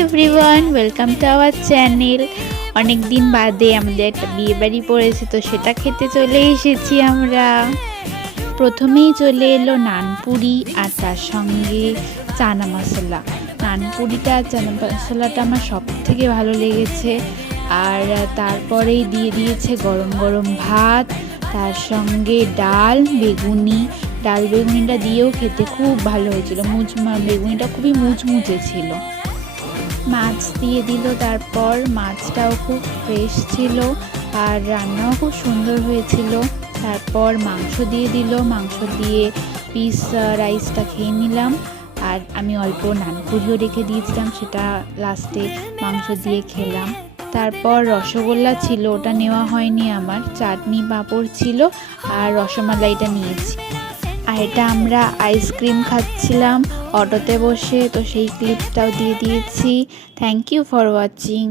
Everyone, welcome to our channel. অনেক দিন বাদে আমাদের একটা বিয়ে বাড়ি পড়েছে, তো সেটা খেতে চলে এসেছি আমরা। প্রথমেই চলে এলো নানপুরি আর তার সঙ্গে চানা মশলা। নানপুরিটা আর চানা মশলাটা আমার সব থেকে ভালো লেগেছে। আর তারপরেই দিয়ে দিয়েছে গরম গরম ভাত, তার সঙ্গে ডাল বেগুনি। ডাল বেগুনিটা দিয়েও খেতে খুব ভালো হয়েছিল, বেগুনিটা খুবই মুচমুচে ছিল। মাছ দিয়ে দিল, তারপর মাছটাও খুব ফ্রেশ ছিল আর রান্নাও খুব সুন্দর হয়েছিল। তারপর মাংস দিয়ে দিল, মাংস দিয়ে পিস রাইসটা খেয়ে নিলাম। আর আমি অল্প নানপুরিও রেখে দিয়েছিলাম, সেটা লাস্টে মাংস দিয়ে খেলাম। তারপর রসগোল্লা ছিল, ওটা নেওয়া হয়নি আমার। চাটনি পাঁপড় ছিল আর রসমালাইটা নিয়েছি। আর এটা আমরা আইসক্রিম খাচ্ছিলাম অটোতে বসে, তো সেই ক্লিপটাও দিয়ে দিয়েছি। Thank you for watching.